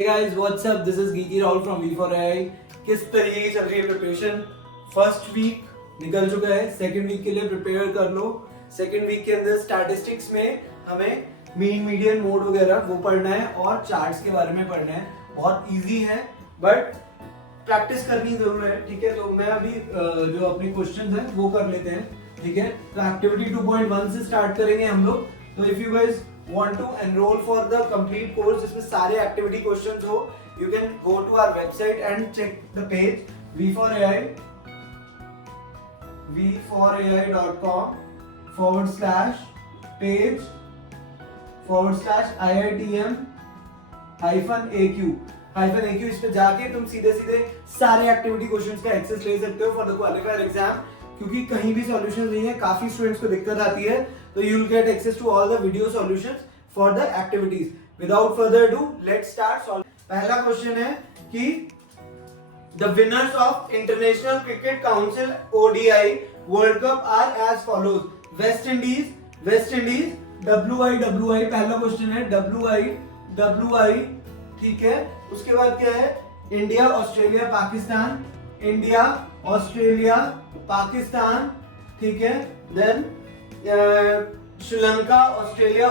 Hey guys, what's up? This is Geeky Rahul from V4AI. किस तरीके की चल रही है प्रिपरेशन? फर्स्ट वीक निकल चुका है, सेकंड वीक के लिए प्रिपेयर कर लो. सेकंड वीक के अंदर स्टैटिस्टिक्स में हमें मीन मीडियन मोड वगैरह वो पढ़ना है और चार्ट्स के बारे में पढ़ना है. बहुत इजी है बट प्रैक्टिस करनी जरूर है. ठीक है, तो मैं अभी जो अपने क्वेश्चंस हैं वो कर लेते हैं. ठीक है, तो एक्टिविटी 2.1 से स्टार्ट करेंगे हम लोग. तो if you guys want to enroll for the complete course जिसमें सारे activity questions हो, you can go to our website and check the page v4ai.com/page/IITM-AQ. इस पे जाके तुम सीधे सीधे सारे एक्टिविटी क्वेश्चंस का एक्सेस ले सकते हो फॉर द क्वालिफायर एग्जाम. क्योंकि कहीं भी सॉल्यूशन नहीं है, काफी स्टूडेंट्स को दिक्कत आती है, तो you will get access to all the video solutions for the activities. Without further do let's start solve. पहला क्वेश्चन है कि the winners of International Cricket Council ODI world cup are as follows. West Indies WI. पहला question है WI. ठीक है, उसके बाद क्या है? India Australia Pakistan. ठीक है, देन श्रीलंका ऑस्ट्रेलिया.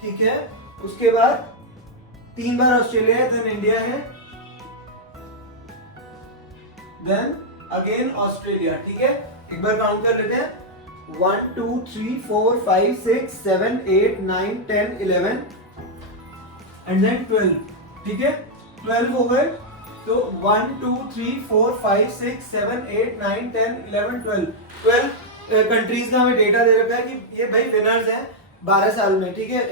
ठीक है, उसके बाद 3 बार ऑस्ट्रेलिया है, देन इंडिया है, देन अगेन ऑस्ट्रेलिया. ठीक है, एक बार काउंट कर लेते हैं. 1 2 3 4 5 6 7 8 9 10 11 एंड देन 12. ठीक है, 12 हो गए. तो 1 2 3 4 5 6 7 8 9 10 11 12 कंट्रीज का हमें डेटा दे रखा है कि ये भाई विनर्स हैं 12 साल में. ठीक है,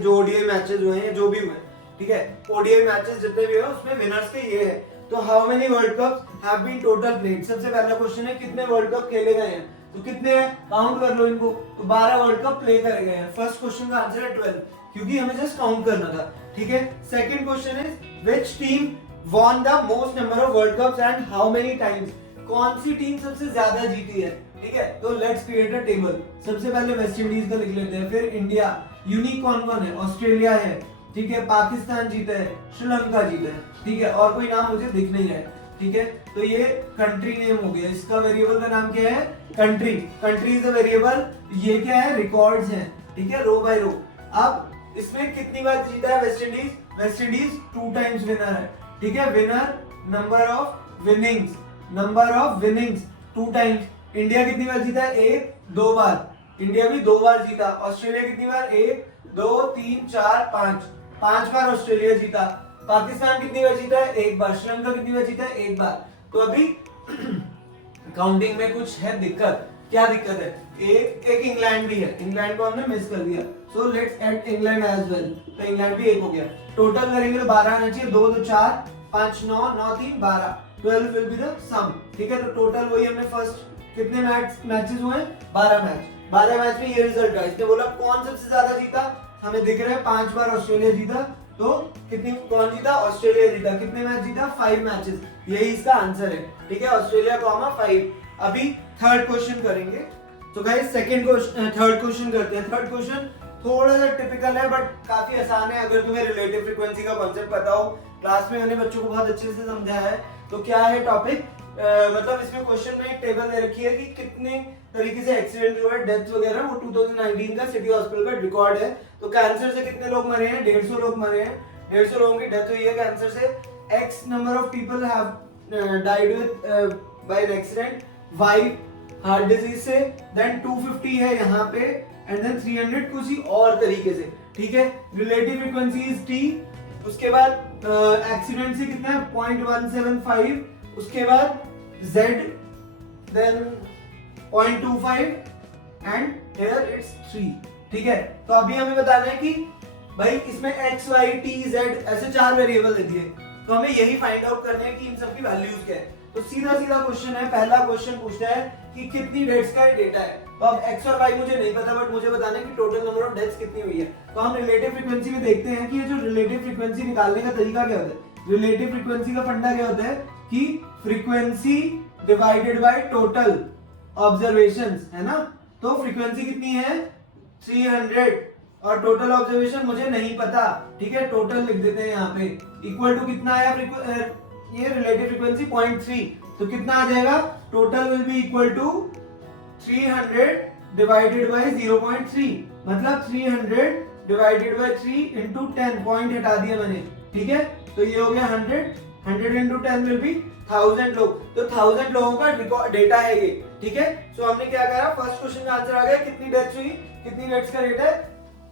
जो ODI मैचेस हुए हैं, जो भी हुए. ठीक है, ODI मैचेस जितने भी हुए उसमें विनर्स के ये है. तो how many world cups have been total played. सबसे पहला क्वेश्चन है कितने वर्ल्ड कप खेले गए हैं. तो कितने हैं, काउंट कर लो इनको. तो 12 वर्ल्ड कप प्ले करे गए हैं. फर्स्ट क्वेश्चन का आंसर है 12, क्योंकि हमें जस्ट काउंट करना था. ठीक है, second question is which team won the most number of world cups and how many times. कौन सी टीम सबसे ज्यादा जीती है. ठीक है, तो लेट्स क्रिएट अ टेबल. सबसे पहले वेस्ट इंडीज का लिख लेते हैं, फिर इंडिया. यूनिक कौन कौन है? ऑस्ट्रेलिया है. ठीक है, पाकिस्तान जीता है, श्रीलंका जीता है. ठीक है, और कोई नाम मुझे दिख नहीं रहा है. ठीक है, तो ये कंट्री नेम हो गया. इसका वेरिएबल का नाम क्या है? Country is a variable. ये क्या है? रिकॉर्ड्स हैं. ठीक है, रो बाय रो. अब इसमें कितनी बार जीता है वेस्ट इंडीज 2 टाइम्स विनर है. ठीक है, winner number of winnings 2 times. India कितनी बार जीता है? 1 2 बार. इंडिया भी 2 बार जीता. ऑस्ट्रेलिया कितनी बार? 1 2 3 4 5 बार ऑस्ट्रेलिया जीता. पाकिस्तान कितनी बार जीता है? 1 बार. श्रीलंका कितनी बार जीता है? 1 बार. तो अभी काउंटिंग में कुछ है दिक्कत. क्या दिक्कत है? एक इंग्लैंड भी है. इंग्लैंड को हमने मिस कर दिया. So let's add England as well. तो इंग्लैंड भी 1 हो गया. टोटल करेंगे तो 12 आना चाहिए. 2 2 4 5 9 9 3 12 12 विल बी द सम. ठीक है, तो टोटल वही हमने फर्स्ट कितने मैचेस हुए हैं? 12 मैच में ये रिजल्ट है. इसने बोला कौन सबसे ज्यादा जीता. हमें दिख रहा है 5 बार ऑस्ट्रेलिया जीता. तो कौन जीता? ऑस्ट्रेलिया जीता. कितने मैच जीता? 5 मैचेस. यही इसका आंसर है. ठीक है, ऑस्ट्रेलिया 5. अभी थर्ड क्वेश्चन करेंगे. तो गाइस थर्ड क्वेश्चन करते हैं. थर्ड क्वेश्चन थोड़ा सा टिपिकल है बट काफी आसान है. अगर तुम्हें रिलेटिव फ्रीक्वेंसी का कॉन्सेप्ट पता हो, क्लास में मैंने बच्चों को बहुत अच्छे से समझाया है. तो क्या है टॉपिक? मतलब इसमें क्वेश्चन में एक टेबल दे रखी है कि कितने तरीके से एक्सीडेंट हुआ है, डेथ वगैरह. वो 2019 का सिटी हॉस्पिटल का रिकॉर्ड है. तो कैंसर से कितने लोग मरे हैं? 150 लोग मरे हैं. 150 लोगों की डेथ हुई है कैंसर से. X number of people have died with by an accident. Y heart disease से. देन 250 है यहाँ पे एंड देन 300 कुछ ही और तरीके से. ठीक है, रिलेटिव फ्रीक्वेंसी इज T. उसके बाद एक्सीडेंट से कितना है? 0.175. उसके बाद Z then 0.25 and here it's 3. ठीक है, तो अभी हमें बताना है कि भाई इसमें X Y T Z ऐसे 4 वेरिएबल दे दिए. तो हमें यही फाइंड आउट करना है कि इन सब की वैल्यूज क्या है. तो सीधा क्वेश्चन है. पहला क्वेश्चन पूछता है कि कितनी डेट्स का डेटा है. तो अब x और y मुझे नहीं पता बट मुझे बताना है कि टोटल नंबर ऑफ डेथ्स कितनी हुई है. तो हम रिलेटिव फ्रीक्वेंसी में देखते हैं कि ये जो रिलेटिव फ्रीक्वेंसी निकालने का तरीका क्या होता है. रिलेटिव फ्रीक्वेंसी का फंडा क्या होता है कि frequency divided by total observations, है ना. तो फ्रीक्वेंसी कितनी है? 300 और टोटल ऑब्जर्वेशन मुझे नहीं पता, ठीक है, टोटल लिख देते हैं यहाँ पे। इक्वल टू कितना आया ये रिलेटिव फ्रीक्वेंसी 0.3, तो कितना आ जाएगा, total will be equal to 300 divided by 0.3, मतलब 300 डिवाइडेड बाय 3 इंटू 10, पॉइंट हटा दिया मैंने, ठीक है, तो ये हो गया 100 इंटू 10 विल बी 1000 लोग, तो 1000 लोगों का डेटा है ये, ठीक है। सो हमने क्या करा, फर्स्ट क्वेश्चन का आंसर आ गया, कितनी डेथ्स हुई, कितनी डेथ्स का रेट है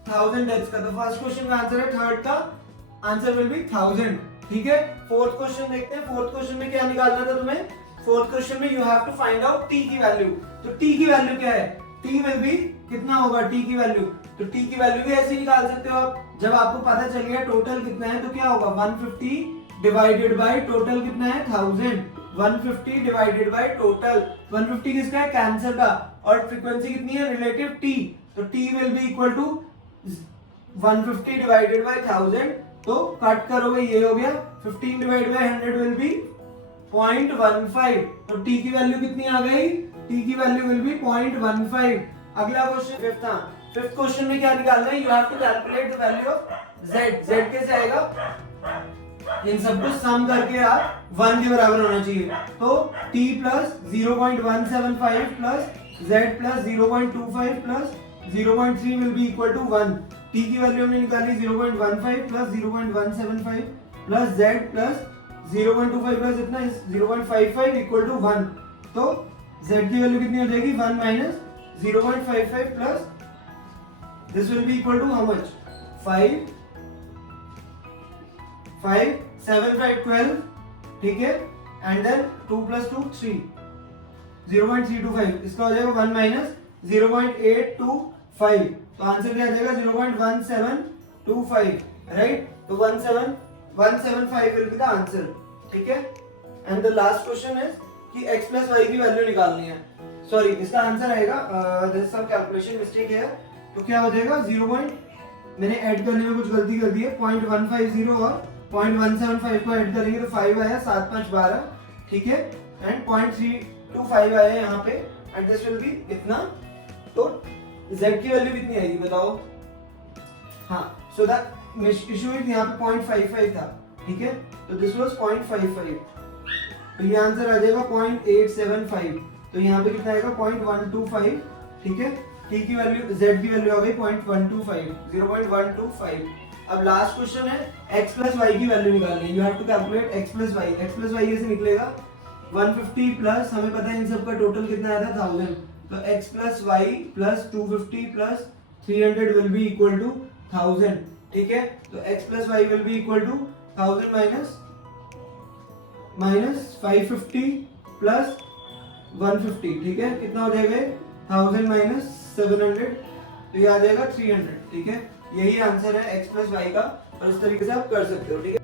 1000 डेथ्स का, तो फर्स्ट क्वेश्चन का आंसर है, थर्ड का आंसर विल बी 1000, ठीक है। फोर्थ क्वेश्चन देखते हैं, फोर्थ क्वेश्चन में क्या निकालना था तुम्हें, फोर्थ क्वेश्चन में you have to find out T की वैल्यू, तो टी की वैल्यू क्या है, टी विल बी कितना होगा टी की वैल्यू, तो टी की वैल्यू भी ऐसे निकाल सकते हो आप, जब आपको पता चल गया टोटल कितना है तो क्या होगा 150 डिवाइडेड बाय टोटल कितना है 1000, 150 डिवाइडेड बाय टोटल, 150 किसका है, कैंसर का, और फ्रीक्वेंसी कितनी है, रिलेटिव टी, तो T will be equal to 150 divided by 1000, तो कट करोगे ये हो गया 15 डिवाइडेड बाय 100 विल बी 0.15, तो टी की वैल्यू कितनी आ गई, टी की वैल्यू विल बी 0.15। अगला क्वेश्चन फिफ्थ क्वेश्चन में क्या निकालना है, you have to calculate the value of z, z कैसे आएगा, इन सबको सम करके आप 1 के बराबर होना चाहिए, तो t plus 0.175 plus z plus 0.25 plus 0.3 will be equal to 1, t की वैल्यू हमने निकाली 0.15 प्लस 0.175 प्लस z प्लस 0.25 प्लस इतना 0.55 इक्वल टू 1, तो z की वैल्यू कितनी हो जाएगी 1 minus 0.55 plus this will be equal to how much 5 7 5 12, ठीक है, एंड देन 2 प्लस 2 3, 0.325, इसका हो जाएगा 1 माइनस 0.825, तो आंसर क्या आ जाएगा 0.1725, राइट, तो 17175 विल बी द आंसर, ठीक है। And the last question is कि x प्लस y की वैल्यू निकालनी है, सॉरी इसका आंसर आएगा there is some calculation mistake है, तो क्या हो जाएगा 0. मैंने ऐड करने में कुछ गलती कर दी है, 0.150 और 0.175 को ऐड करेंगे तो 5 आया, 7 5 12, ठीक है, एंड 0.325 आया यहाँ पे, एंड दिस विल बी इतना, तो z की वैल्यू कितनी आएगी बताओ, हाँ, सो दैट इशू इज यहाँ पे 0.55 था, ठीक है, तो दिस वाज 0.55, तो ये आंसर आ जाएगा 0.875, तो यहाँ पे कितना आएगा 0.125, ठीक है, t की वैल्यू z की वैल्यू आ गई 0.125, 0.125। अब लास्ट क्वेश्चन है x प्लस y की वैल्यू निकालनी है, you have to calculate x plus y, x plus y कैसे निकलेगा, 150 प्लस हमें पता है इन सब का टोटल कितना आया था 1000, तो x plus y plus 250 plus 300 will be equal to 1000, ठीक है, तो x plus y will be equal to 1000 minus 550 plus 150, ठीक है, कितना हो जाएगा 1000 माइनस 700, तो ये आ जाएगा 300, ठीक है, यही आंसर है x प्लस y का, और इस तरीके से आप कर सकते हो, ठीक है।